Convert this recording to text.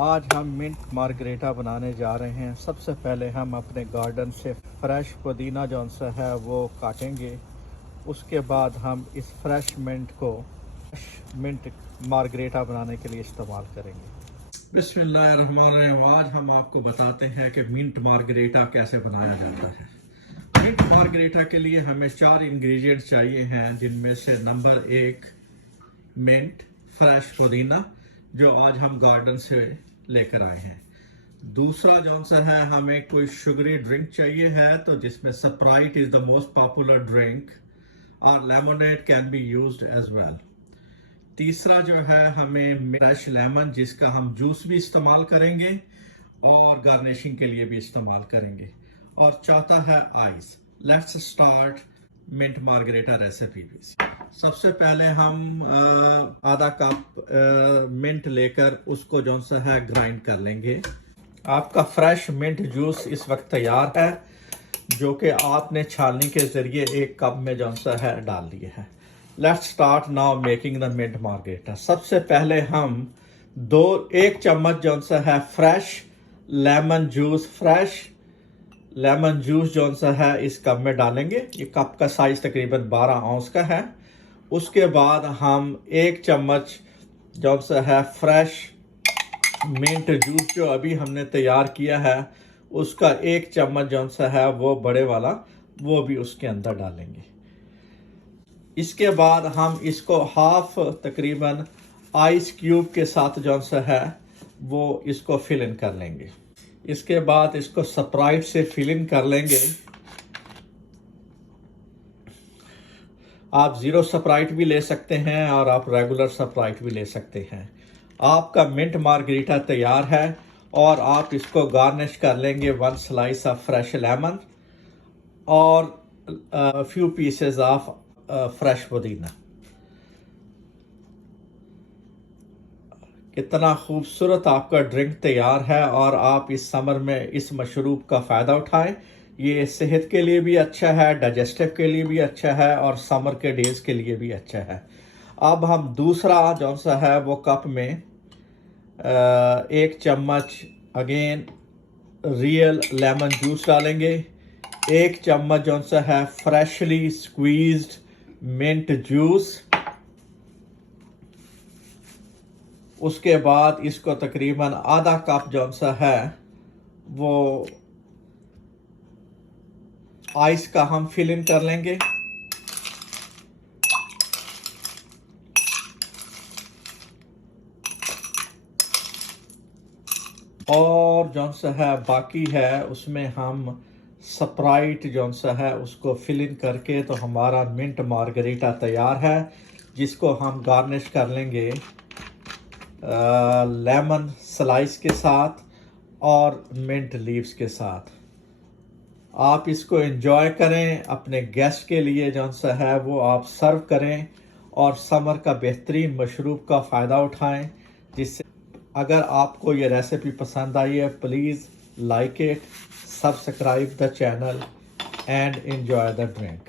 आज हम mint margarita बनाने जा रहे हैं। सबसे पहले हम अपने गार्डन से फ्रेश पुदीना जौन सा है वो काटेंगे। उसके बाद हम इस फ्रेश मिंट को मिंट मार्गरेटा बनाने के लिए इस्तेमाल करेंगे। बिस्मिल्लाहिर्रहमानिर्रहीम। आज हम आपको बताते हैं कि मिंट मार्गरेटा कैसे बनाया जाता है। मिंट मार्गरेटा के लिए हमें 4 इंग्रेडिएंट्स चाहिए हैं, जिनमें से नंबर 1 मिंट, फ्रेश पुदीना जो आज हम गार्डन से लेकर आए हैं। दूसरा जौन सा है, हमें कोई शुगरी ड्रिंक चाहिए है, तो जिसमें Sprite is the most popular drink और lemonade can be used as well. तीसरा जो है, हमें फ्रेश लेमन जिसका हम जूस भी इस्तेमाल करेंगे और गार्निशिंग के लिए भी इस्तेमाल करेंगे। और चौथा है ice. Let's start mint margarita recipe. सबसे पहले हम आधा कप मिंट लेकर उसको जौन सा है ग्राइंड कर लेंगे। आपका फ्रेश मिंट जूस इस वक्त तैयार है, जो कि आपने छालनी के जरिए 1 कप में जौन सा है डाल दिया है। Let's start now making the mint margarita. सबसे पहले हम 1 चम्मच जौन सा है फ्रेश लेमन जूस जौन सा है इस कप में डालेंगे। ये कप का साइज तकरीबन 12 औंस का है। उसके बाद हम 1 चम्मच जौन सा है फ्रेश मिंट जूस जो अभी हमने तैयार किया है उसका 1 चम्मच जौन सा है वो बड़े वाला वो भी उसके अंदर डालेंगे। इसके बाद हम इसको हाफ तकरीबन आइस क्यूब के साथ जौन सा है वो इसको फिल इन कर लेंगे। इसके बाद इसको स्प्राइट से फिल इन कर लेंगे। आप 0 स्प्राइट भी ले सकते हैं और आप रेगुलर स्प्राइट भी ले सकते हैं। आपका मिंट मार्गरेटा तैयार है और आप इसको गार्निश कर लेंगे 1 स्लाइस ऑफ फ्रेश लेमन और फ्यू पीसेस ऑफ फ्रेश पुदीना। कितना खूबसूरत आपका ड्रिंक तैयार है और आप इस समर में इस मशरूब का फ़ायदा उठाएं। ये सेहत के लिए भी अच्छा है, डाइजेस्टिव के लिए भी अच्छा है और समर के डेज़ के लिए भी अच्छा है। अब हम दूसरा जौन सा है वो कप में 1 चम्मच अगेन रियल लेमन जूस डालेंगे। 1 चम्मच जौन सा है फ्रेशली स्क्वीज्ड मिंट जूस। उसके बाद इसको तकरीबन आधा कप जौन सा है वो आइस का हम फिल इन कर लेंगे। और जौन सा है बाकी है उसमें हम स्प्राइट जौन सा है उसको फिल इन करके तो हमारा मिंट मार्गरेटा तैयार है, जिसको हम गार्निश कर लेंगे लेमन स्लाइस के साथ और मिंट लीव्स के साथ। आप इसको एंजॉय करें, अपने गेस्ट के लिए जौन सा है वो आप सर्व करें और समर का बेहतरीन मशरूब का फ़ायदा उठाएं। जिससे अगर आपको ये रेसिपी पसंद आई है, please like it, subscribe the channel and enjoy the drink.